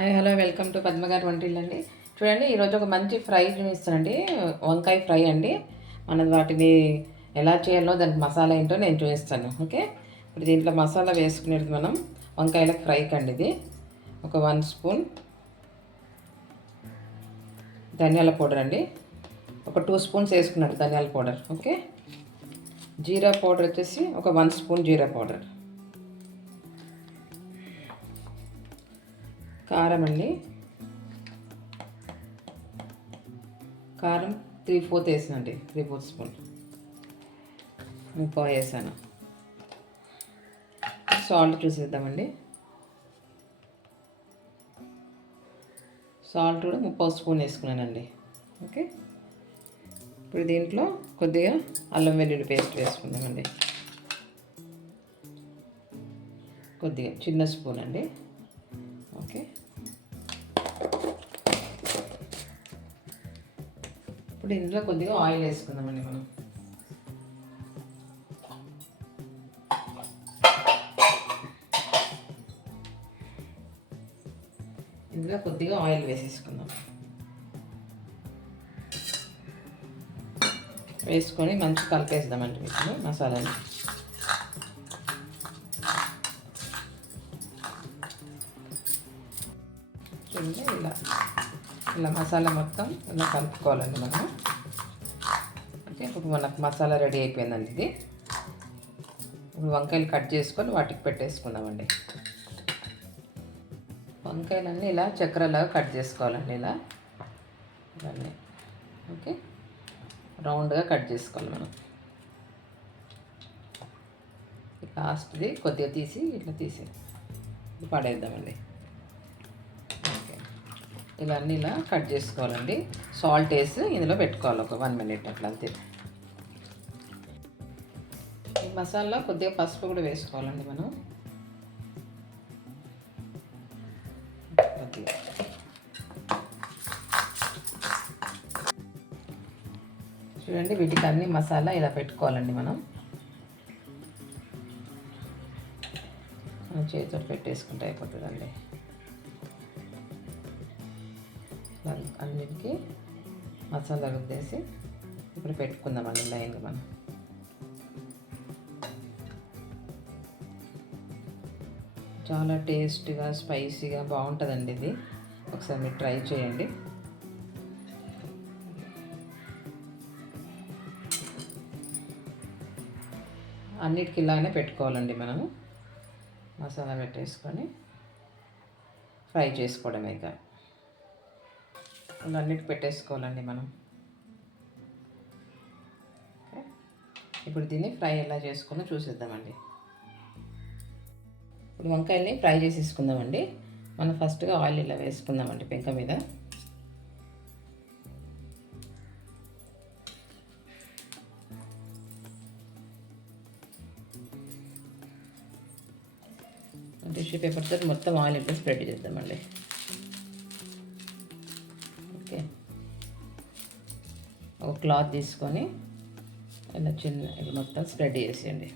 Hi hello welcome to పద్మగారి వంటిల్లు అండి. చూడండి, ఈరోజు ఒక మంచి ఫ్రై చూపిస్తానండి. వంకాయ ఫ్రై అండి. మనం వాటిని ఎలా చేయాలో దానికి మసాలా ఏంటో నేను చూపిస్తాను. ఓకే, ఇప్పుడు దీంట్లో మసాలా వేసుకునేది మనం వంకాయల ఫ్రైకి అండి. ఇది ఒక 1 స్పూన్ ధనియాల పౌడర్ అండి, ఒక 2 స్పూన్స్ వేసుకున్నాడు ధనియాల పౌడర్. ఓకే, జీరా పౌడర్ వచ్చేసి ఒక 1 స్పూన్ జీరా పౌడర్, కారం అండి, కారం 3/4 వేసానండి, 3/4 స్పూన్ ముప్పావు వేసాను. సాల్ట్ చూసేద్దామండి. సాల్ట్ కూడా ముప్పావు స్పూన్ వేసుకున్నానండి. ఓకే, ఇప్పుడు దీంట్లో కొద్దిగా అల్లం వెల్లుల్లి పేస్ట్ వేసుకుందామండి. కొద్దిగా చిన్న స్పూన్ అండి. ఓకే, ఇప్పుడు ఇందులో కొద్దిగా ఆయిల్ వేసుకుందామండి. మనం ఇందులో కొద్దిగా ఆయిల్ వేసేసుకుందాం. వేసుకొని మంచిగా కలిపేద్దామండి వీటిని మసాలాని. చూడండి, ఇలా మసాలా మొత్తం ఇలా కలుపుకోవాలండి మనం. ఓకే, ఇప్పుడు మనకు మసాలా రెడీ అయిపోయిందండి. ఇది ఇప్పుడు వంకాయలు కట్ చేసుకొని వాటికి పెట్టేసుకుందామండి. వంకాయలన్నీ ఇలా చక్కెరలాగా కట్ చేసుకోవాలండి. ఇవన్నీ ఓకే, రౌండ్గా కట్ చేసుకోవాలి మనం. లాస్ట్ది కొద్దిగా తీసి ఇట్లా పడేద్దామండి. ఓకే, ఇలా అన్నీ ఇలా కట్ చేసుకోవాలండి. సాల్ట్ వేసి ఇందులో పెట్టుకోవాలి ఒక 1 మినిట్ అట్లా, అంతే. ఈ మసాలా కొద్దిగా పసుపు కూడా వేసుకోవాలండి మనం. చూడండి, వీటికి అన్ని మసాలా ఇలా పెట్టుకోవాలండి. మనం చేతితో పెట్టేసుకుంటే అయిపోతుందండి. అన్నిటికీ మసాలా రుద్దేసి ఇప్పుడు పెట్టుకుందామండి లైన్గా. మనం చాలా టేస్ట్గా స్పైసీగా బాగుంటుందండి ఇది. ఒకసారి మీరు ట్రై చేయండి. అన్నిటికీ ఇలానే పెట్టుకోవాలండి. మనము మసాలా పెట్టేసుకొని ఫ్రై చేసుకోవడం. ఇక అన్నిటికి పెట్టేసుకోవాలండి మనం. ఓకే, ఇప్పుడు దీన్ని ఫ్రై ఎలా చేసుకుని చూసేద్దామండి. ఇప్పుడు వంకాయల్ని ఫ్రై చేసేసుకుందామండి. మనం ఫస్ట్గా ఆయిల్ ఇలా వేసుకుందామండి పెంక మీద. టిష్యూ పేపర్తో మొత్తం ఆయిల్ ఇట్లా స్ప్రెడ్ చేద్దామండి. ఓకే, ఒక క్లాత్ తీసుకొని ఇలా ఇలా మొత్తం స్ప్రెడ్ చేసేయండి.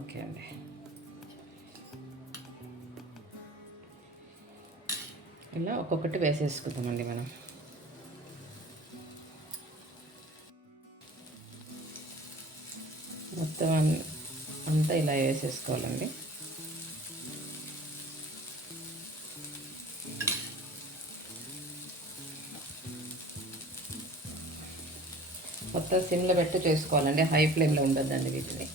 ఓకే అండి, ఇలా ఒక్కొక్కటి వేసేసుకుందామండి మనం. మొత్తం అంతా ఇలా వేసేసుకోవాలండి. మొత్తం సిమ్లో పెట్టి చేసుకోవాలండి, హై ఫ్లేమ్లో ఉండొద్దండి వీటిని.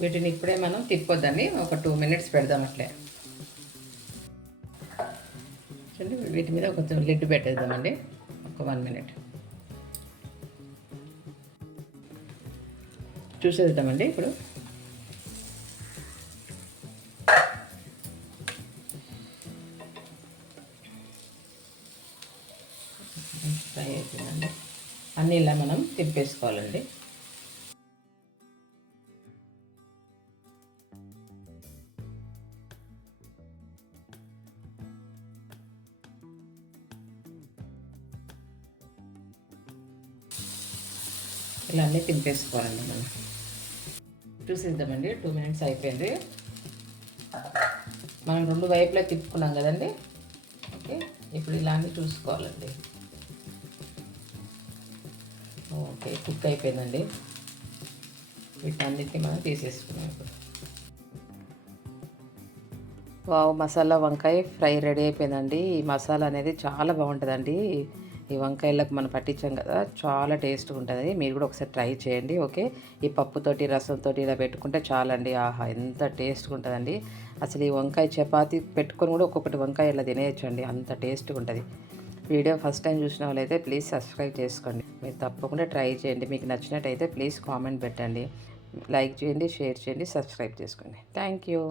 వీటిని ఇప్పుడే మనం తిప్పొద్దండి, ఒక 2 మినిట్స్ పెడదాం అట్లే. వీటి మీద కొంచెం లిడ్ పెట్టేద్దామండి, ఒక 1 మినిట్ చూసేద్దామండి. ఇప్పుడు ఫ్రై అయిపోయిందండి. అన్నీ ఇలా మనం తిప్పేసుకోవాలండి. ఇలా అన్నీ తింపేసుకోవాలండి మనం. చూసిద్దామండి. 2 మినిట్స్ అయిపోయింది. మనం 2 వైపులా తిప్పుకున్నాం కదండి. ఓకే, ఇప్పుడు ఇలా అన్నీ చూసుకోవాలండి. ఓకే, కుక్ అయిపోయిందండి. వీటన్నిటిని మనం తీసేసుకున్నాం ఇప్పుడు. వావ్, మసాలా వంకాయ ఫ్రై రెడీ అయిపోయిందండి. ఈ మసాలా అనేది చాలా బాగుంటుందండి. ఈ వంకాయలకు మనం పట్టించాం కదా, చాలా టేస్ట్గా ఉంటుంది. మీరు కూడా ఒకసారి ట్రై చేయండి. ఓకే, ఈ పప్పుతోటి రసంతోటి ఇలా పెట్టుకుంటే చాలండి. ఆహా, ఎంత టేస్ట్గా ఉంటుందండి. అసలు ఈ వంకాయ చపాతి పెట్టుకొని కూడా ఒక్కొక్కటి వంకాయ ఇలా తినేయచ్చండి, అంత టేస్ట్గా ఉంటుంది. వీడియో ఫస్ట్ టైం చూసిన వాళ్ళైతే ప్లీజ్ సబ్స్క్రైబ్ చేసుకోండి. మీరు తప్పకుండా ట్రై చేయండి. మీకు నచ్చినట్టయితే ప్లీజ్ కామెంట్ పెట్టండి, లైక్ చేయండి, షేర్ చేయండి, సబ్స్క్రైబ్ చేసుకోండి. Thank you.